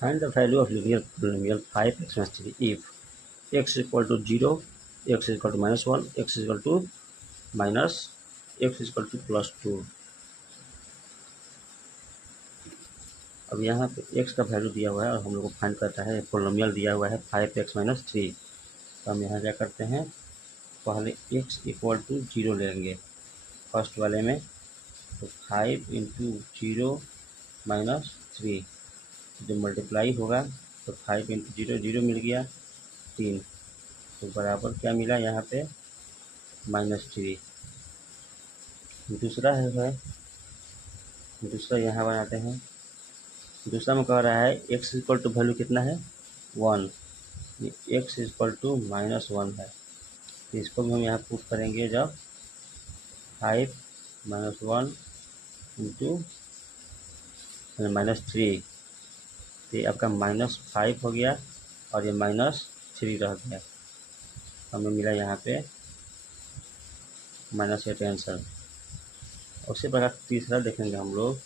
Find the value of linear polynomial 5x minus 3 if x is equal to 0, x is equal to -1, x is equal to minus, x is equal to +2। अब यहाँ पे x का value दिया हुआ है और हम लोग को फाइंड करता है, पोलिनोमियल दिया हुआ है 5x माइनस 3। तो हम यहाँ क्या करते हैं, पहले x इक्वल टू 0 लेंगे फर्स्ट वाले में, तो 5 इंटू 0 माइनस 3 जो मल्टीप्लाई होगा तो 5 इंटू 0 0 मिल गया 3, तो बराबर क्या मिला यहाँ पे -3। दूसरा है दूसरा यहाँ बनाते हैं। दूसरा में कह रहा है x इक्वल टू वैल्यू कितना है 1, x इक्वल टू -1 है, तो इसको भी हम यहाँ पुट करेंगे जब 5 -1 इंटू -3, तो ये आपका -5 हो गया और ये -3 रह गया, हमें मिला यहाँ पे -8 आंसर। उसी प्रकार तीसरा देखेंगे हम लोग,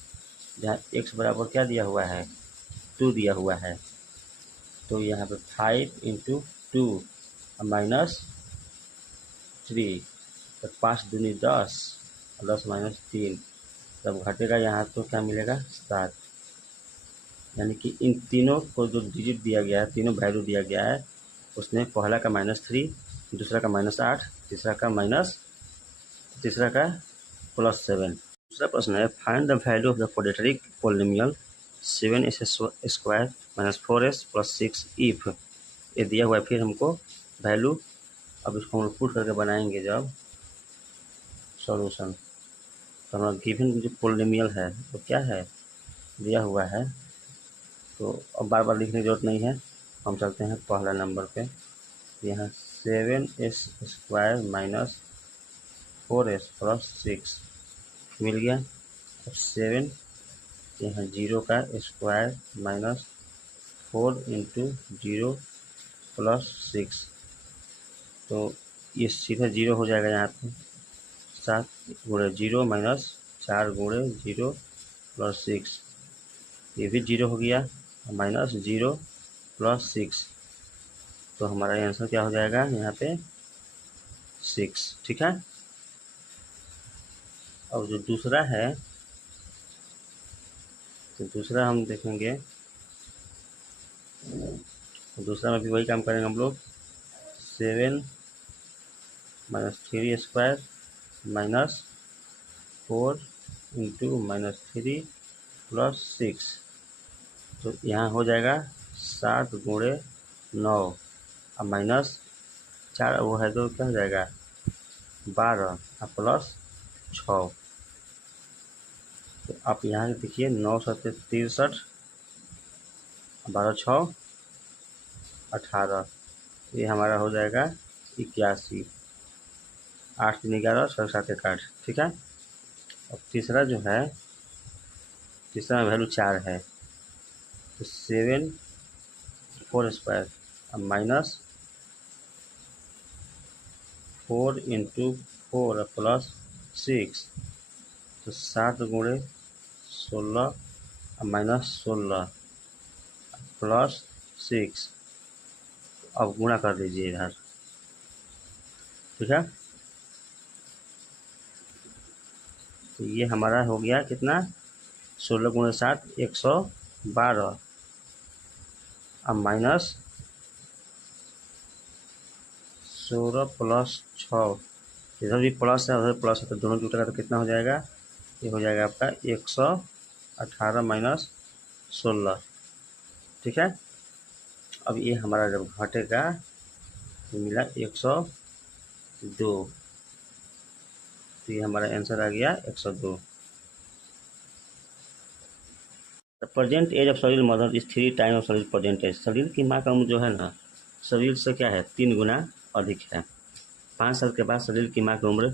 जहाँ x बराबर क्या दिया हुआ है 2 दिया हुआ है, तो यहाँ पे 5 इंटू 2 -3, तो 5 दूनी 10 और 10 -3, तब घटेगा यहाँ तो क्या मिलेगा 7। यानी कि इन तीनों को जो डिजिट दिया गया है, तीनों वैल्यू दिया गया है, उसमें पहला का -3, दूसरा का -8, तीसरा का +7। दूसरा प्रश्न है find the value of the quadratic polynomial 7s² - 4s + 6 if, ये दिया हुआ है। फिर हमको वैल्यू, अब इसको हम लोग पुट करके बनाएंगे जब सॉल्यूशन, तो हमारा गिवन जो पोलिनोमियल है वो क्या है दिया हुआ है, तो अब बार बार लिखने की जरूरत नहीं है, हम चलते हैं पहला नंबर पे। यहाँ 7s² - 4s + 6 मिल गया। अब 7 यहाँ 0 का स्क्वायर -4 इंटू 0 + 6, तो ये सीधा 0 हो जाएगा यहाँ पे, 7 × 0 -4 × 0 + 6, ये भी 0 हो गया, -0 + 6, तो हमारा आंसर क्या हो जाएगा यहाँ पे 6। ठीक है। अब जो दूसरा है, तो दूसरा हम देखेंगे, दूसरा में भी वही काम करेंगे हम लोग, 7 - 3² -4 इंटू -3 + 6, तो यहाँ हो जाएगा 7 × 9 और -4 वो है तो क्या हो जाएगा 12 और +6, तो आप यहाँ देखिए 9 × 7 = 63, 12 × 6 = 18, ये हमारा हो जाएगा 81, 8 × 3 = 11, 6 × 7 = 8। ठीक है। अब तीसरा जो है, तीसरा वैल्यू 4 है, तो 7 4² -4 इंटू 4 + 6, तो 7 × 16 -16 + 6, अब गुणा कर दीजिए इधर। ठीक है, तो ये हमारा हो गया कितना 16 × 7 112 अब -16 + 6, इधर भी प्लस है उधर प्लस है, तो दोनों जुटेगा तो कितना हो जाएगा, ये हो जाएगा आपका 118 - 16। ठीक है। अब ये हमारा जब घटेगा तो मिला 102, तो ये हमारा आंसर आ गया 102। The present age of Salil mother is 3 time of Salil present age, Salil की माँ का उम्र जो है ना सलील से क्या है 3 गुना अधिक है। 5 साल के बाद सलील की माँ की उम्र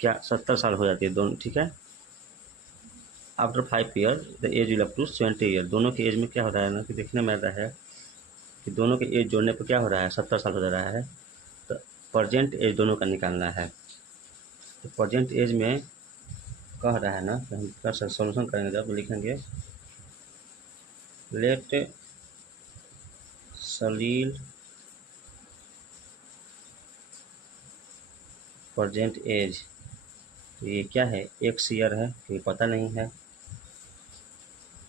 क्या 70 साल हो जाती है दोनों। ठीक है। After 5 year the age will up to 70 year, दोनों के एज में क्या हो रहा है ना कि देखने में आता है कि दोनों के एज जोड़ने पर क्या हो रहा है 70 साल हो जा रहा है, तो प्रेजेंट एज दोनों का निकालना है। तो प्रेजेंट एज में कह रहा है ना कि हम कर सॉल्यूशन करेंगे जब लिखेंगे लेट सलील प्रेजेंट एज, तो ये क्या है, एक्स ईयर है, तो ये पता नहीं है।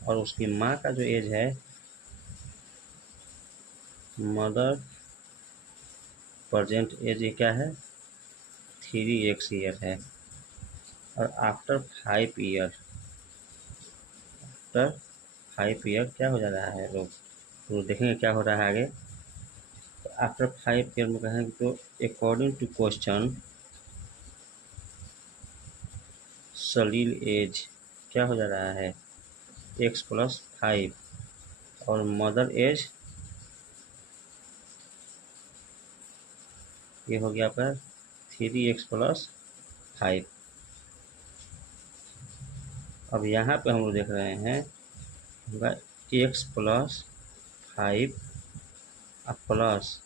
और उसकी माँ का जो एज है, मदर प्रेजेंट एज, ये क्या है, 3x ईयर है। और आफ्टर 5 ईयर, आफ्टर 5 ईयर क्या हो जा रहा है लोग, तो देखेंगे क्या हो रहा है आगे। तो आफ्टर 5 ईयर में कहेंगे तो according to question Salil age क्या हो जा रहा है, x+5, और मदर एज ये हो गया आपका 3x+5। अब यहाँ पे हम लोग देख रहे हैं होगा x+5 प्लस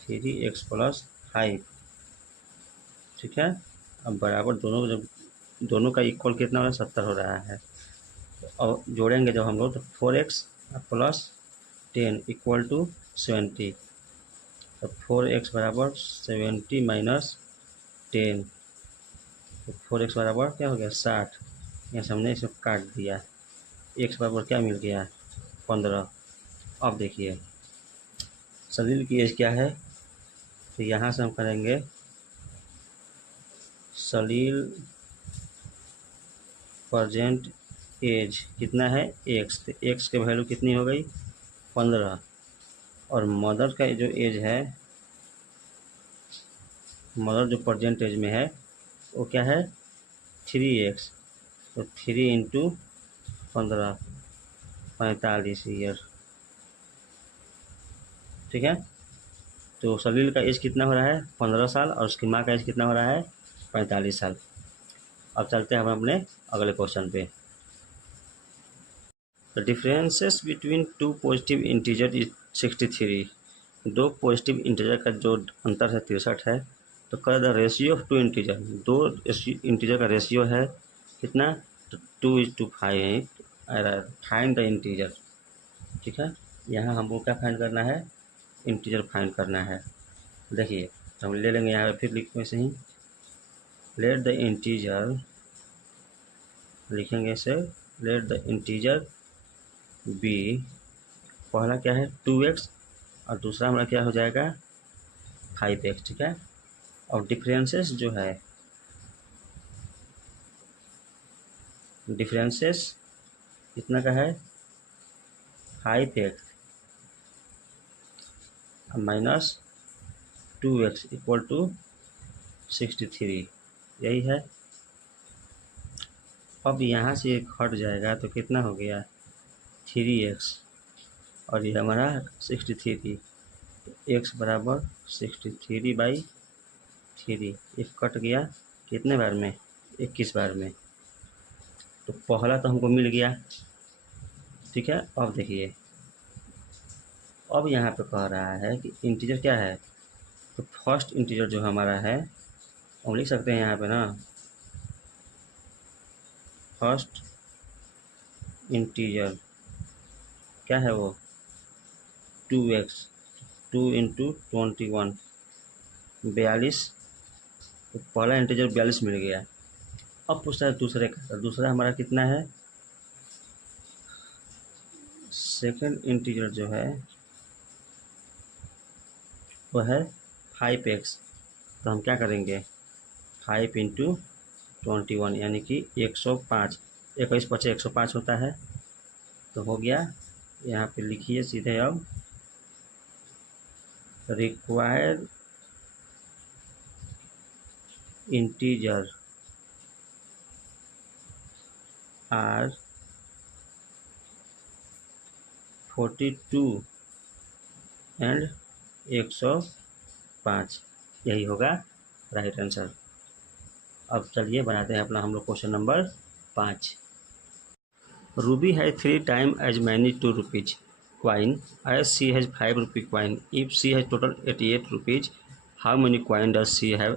3x+5, ठीक है। अब बराबर दोनों, जब दोनों का इक्वल कितना हो रहा है, 70 हो रहा है। तो अब जोड़ेंगे जब हम लोग, तो 4x प्लस 10 इक्वल टू 70, तो 4x बराबर 70 माइनस 10, तो 4x बराबर क्या हो गया, 60। यहाँ से हमने इसे काट दिया, x बराबर क्या मिल गया, 15। अब देखिए सलील की एज क्या है, तो यहाँ से हम करेंगे सलील प्रेजेंट एज कितना है, x, तो x के वैल्यू कितनी हो गई, 15। और मदर का जो एज है, मदर जो प्रेजेंट एज में है वो क्या है, 3x, तो 3 इंटू 15, 45 ईयर, ठीक है। तो सलील का एज कितना हो रहा है, 15 साल, और उसकी माँ का एज कितना हो रहा है, 45 साल। अब चलते हैं हम अपने अगले क्वेश्चन पे। The differences between two positive integer is 63। दो पॉजिटिव इंटीजर का जो अंतर है 63 है। तो कर the ratio of two integer, दो इंटीजर का रेशियो है कितना, तो 2:5 है। फाइंड द इंटीजर, ठीक है। यहाँ हमको क्या फाइंड करना है, इंटीजर फाइंड करना है। देखिए हम ले लेंगे यहाँ फिर लिखने से ही, लेट द इंटीजर, लिखेंगे इसे, लेट द इंटीजर बी, पहला क्या है 2x और दूसरा हमारा क्या हो जाएगा 5x, ठीक है। और डिफरेंसेस जो है, डिफरेंसेस कितना का है, 5x minus 2x equal to 63, यही है। अब यहाँ से एक हट जाएगा तो कितना हो गया 3x, और ये हमारा 63, तो x बराबर 63/3, एक कट गया कितने बार में, 21 बार में। तो पहला तो हमको मिल गया, ठीक है। अब देखिए, अब यहाँ पे कह रहा है कि इंटीजर क्या है, तो फर्स्ट इंटीजर जो हमारा है हम लिख सकते हैं यहाँ पे ना, फर्स्ट इंटीजर क्या है वो 2x, 2 इंटू 21, 42। तो पहला इंटीजर 42 मिल गया। अब पूछता है दूसरे का, तो दूसरा हमारा कितना है, सेकंड इंटीजर जो है वो है 5x। तो हम क्या करेंगे 5 इंटू 21 यानी कि 105, 21×5 105 होता है। तो हो गया, यहाँ पे लिखिए सीधे, अब रिक्वायर्ड इंटीजर आर 42 एंड 105, यही होगा राइट आंसर। अब चलिए बनाते हैं अपना हम लोग question number 5। Ruby has 3 times as many 2 rupees coin as she has 5 rupee coin. If she has total 88 rupees, how many coin does she have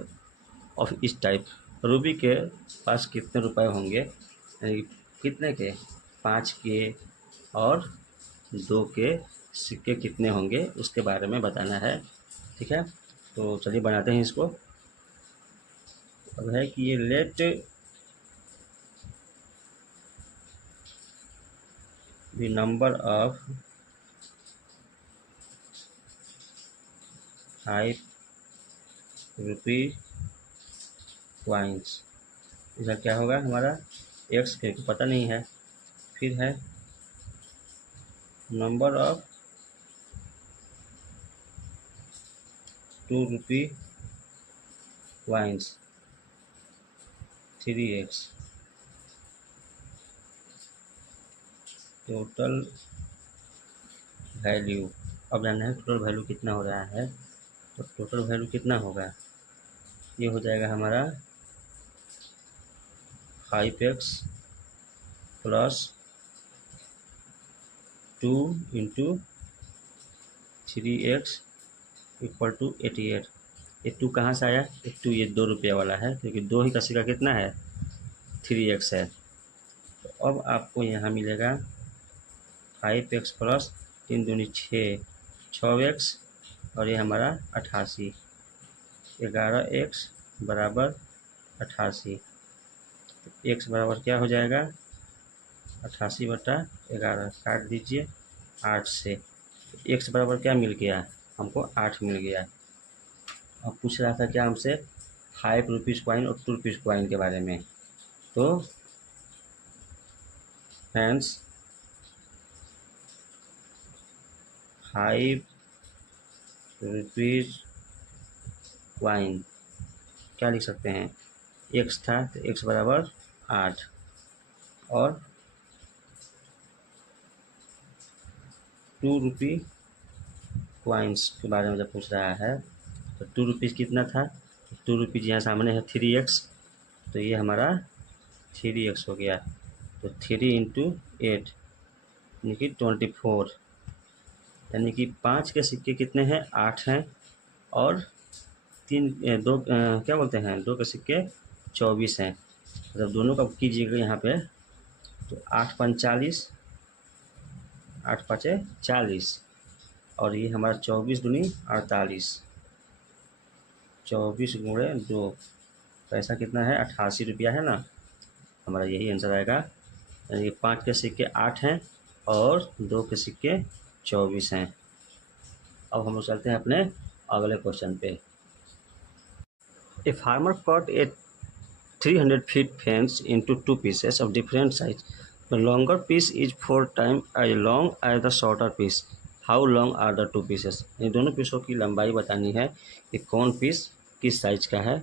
of each type? Ruby के पास कितने रुपए होंगे, यानी कितने के, 5 के और 2 के सिक्के कितने होंगे उसके बारे में बताना है। ठीक है, तो चलिए बनाते हैं इसको। अब है कि ये let the number of 5 rupee coins, इसका क्या होगा हमारा एक्स, क्योंकि पता नहीं है। फिर है number of 2 rupee coins 3x, total value. अब जानना है टोटल वैल्यू कितना हो रहा है, तो टोटल वैल्यू कितना होगा, ये हो जाएगा हमारा 5x plus 2 into 3x equal to 88। ये 2 कहाँ से आया, ये 2 ये 2 रुपये वाला है, क्योंकि 2 ही का सिक्का कितना है 3x है। तो अब आपको यहाँ मिलेगा 5x प्लस 3 दूनी 6x और ये हमारा 88, 11x बराबर 88। तो x बराबर क्या हो जाएगा 88/11, काट दीजिए 8 से। तो x बराबर क्या मिल गया हमको 8 मिल गया। अब पूछ रहा था क्या हमसे 5 रुपीज़ कॉइन और 2 रुपीज़ कॉइन के बारे में। तो फ्रेंड्स 5 रुपीज़ कॉइन क्या लिख सकते हैं, x था तो x बराबर 8 और 2 रुपी कॉइन्स के बारे में जब पूछ रहा है तो 2 रुपीज़ कितना था, 2 रुपीज़ यहाँ सामने है 3x, तो ये हमारा 3x हो गया। तो 3 इंटू 8 यानी कि 24, यानी कि 5 के सिक्के कितने हैं 8 हैं और 2 क्या बोलते हैं 2 के सिक्के 24 हैं। जब दोनों का कीजिएगा यहाँ पे तो 8 45, 8 5 40 और ये हमारा 24 दूनी 48, 24 गुणे 2, पैसा कितना है 88 रुपया है ना, हमारा यही आंसर आएगा। यानी 5 के सिक्के 8 हैं और 2 के सिक्के 24 हैं। अब हम लोग चलते हैं अपने अगले क्वेश्चन पे। A farmer cut A 300 feet fence into 2 pieces of different size. The longer piece is 4 times as long as the shorter piece. How long are the 2 pieces? ये दोनों पीसों की लंबाई बतानी है कि कौन पीस किस साइज का है।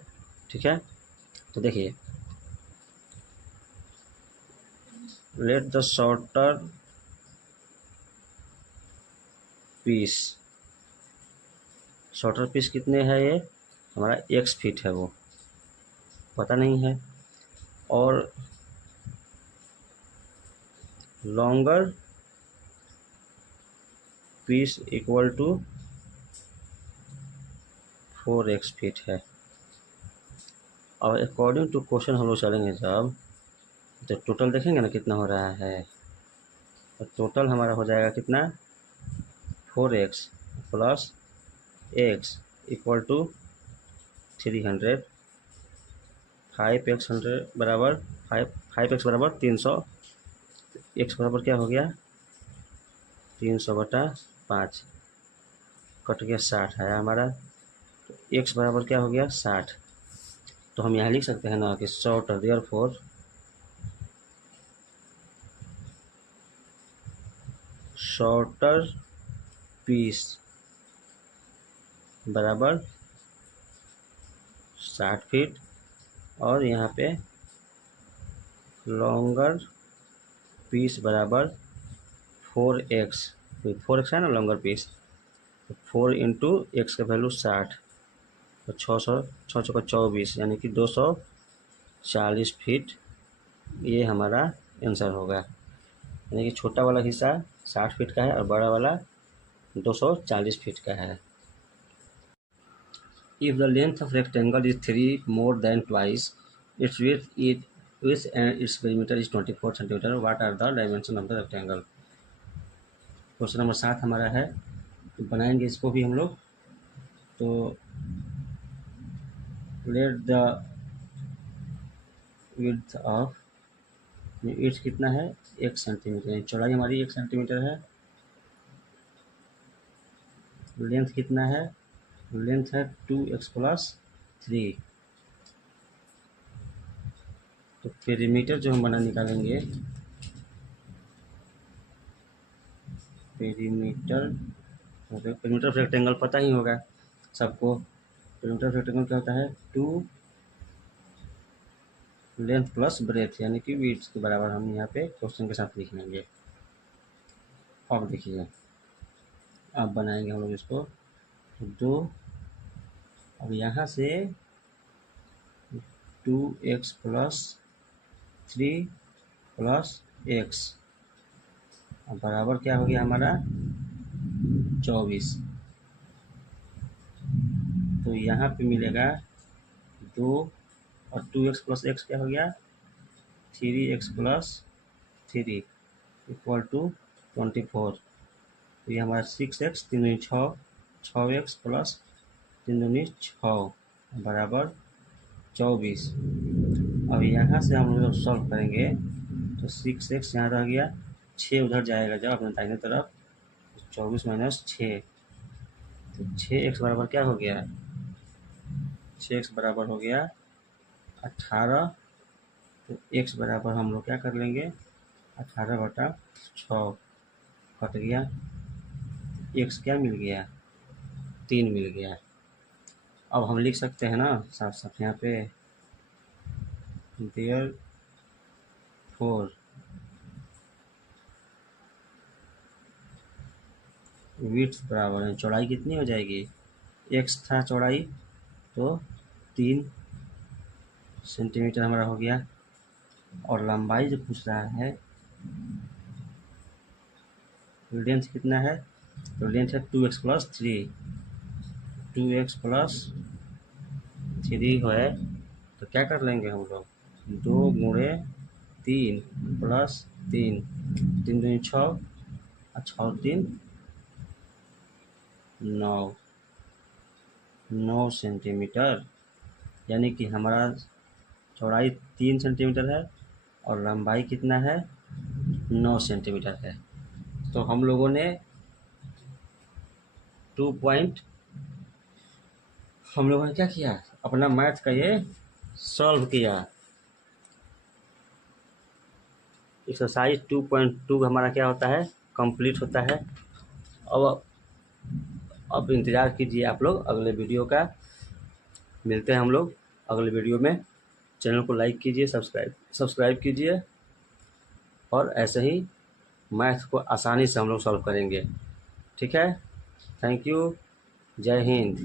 ठीक है, तो देखिए let the shorter piece, shorter piece कितने है, ये हमारा x फीट है, वो पता नहीं है, और longer piece equal to 4x feet है। और अकॉर्डिंग टू क्वेश्चन हम लोग चलेंगे जब, तो टोटल देखेंगे ना कितना हो रहा है, तो टोटल हमारा हो जाएगा कितना 4x plus x equal to 300, 5x 100 बराबर 5x बराबर 300, x बराबर क्या हो गया 300/5, कट गया 60 आया हमारा, तो x बराबर क्या हो गया 60। तो हम यहाँ लिख सकते हैं ना कि शॉर्टर, देयरफॉर शॉर्टर पीस बराबर 60 फीट और यहाँ पे लॉन्गर पीस बराबर 4x, 4x है ना लॉन्गर पीस, तो 4 इंटू एक्स का वैल्यू 60, तो 600 24 यानी कि 240 फीट ये हमारा आंसर होगा। यानी कि छोटा वाला हिस्सा 60 फीट का है और बड़ा वाला 240 फीट का है। If the length of rectangle is 3 more than twice its width and its perimeter is 24 cm, what are the dimensions of the rectangle? Question number 7 हमारा है, तो बनाएंगे इसको भी हम लोग। तो let the width of, width कितना है 1 सेंटीमीटर, यानी चौड़ाई हमारी 1 सेंटीमीटर है। लेंथ कितना है, लेंथ है 2x+3। तो पेरीमीटर जो हम बना निकालेंगे, पेरीमीटर ऑफ रेक्टेंगल पता ही होगा सबको। पेरीमीटर ऑफ रेक्टेंगल क्या होता है, 2 लेंथ प्लस ब्रेथ यानी कि विड्थ के बराबर हम यहाँ पे क्वेश्चन के साथ लिख लेंगे। अब देखिए, अब बनाएंगे हम लोग इसको। तो 2, अब यहाँ से 2x+3 + x, अब बराबर क्या हो गया हमारा 24। तो यहाँ पे मिलेगा 2 और 2x+x क्या हो गया 3x+3 = 24। तो ये हमारा 6x 3 दूनी 6, 6x + 3 दूनी 6 बराबर 24। अब यहाँ से हम लोग सॉल्व करेंगे तो 6x यहाँ रह गया, 6 उधर जाएगा जब अपने दाहिने तरफ, 24 - 6, तो 6x बराबर क्या हो गया, 6x बराबर हो गया 18। तो x बराबर हम लोग क्या कर लेंगे 18/6 कट गया, x क्या मिल गया 3 मिल गया। अब हम लिख सकते हैं ना साथ साथ यहाँ पे, देयरफॉर विड्थ बराबर है, चौड़ाई कितनी हो जाएगी, x था चौड़ाई तो 3 सेंटीमीटर हमारा हो गया, और लंबाई जो पूछ रहा है लेंथ कितना है, तो लेंथ है 2x+3, 2x+3 है। तो क्या कर लेंगे हम लोग 2 × 3 + 3, 3 दूनी 6 और 6 3 9, 9 सेंटीमीटर, यानी कि हमारा चौड़ाई 3 सेंटीमीटर है और लंबाई कितना है 9 सेंटीमीटर है। तो हम लोगों ने 2 पॉइंट, हम लोगों ने क्या किया अपना मैथ का ये सॉल्व किया। एक्सरसाइज 2.2 हमारा क्या होता है कंप्लीट होता है। अब इंतज़ार कीजिए आप लोग अगले वीडियो का, मिलते हैं हम लोग अगले वीडियो में। चैनल को लाइक कीजिए, सब्सक्राइब कीजिए, और ऐसे ही मैथ को आसानी से हम लोग सॉल्व करेंगे। ठीक है, थैंक यू, जय हिंद।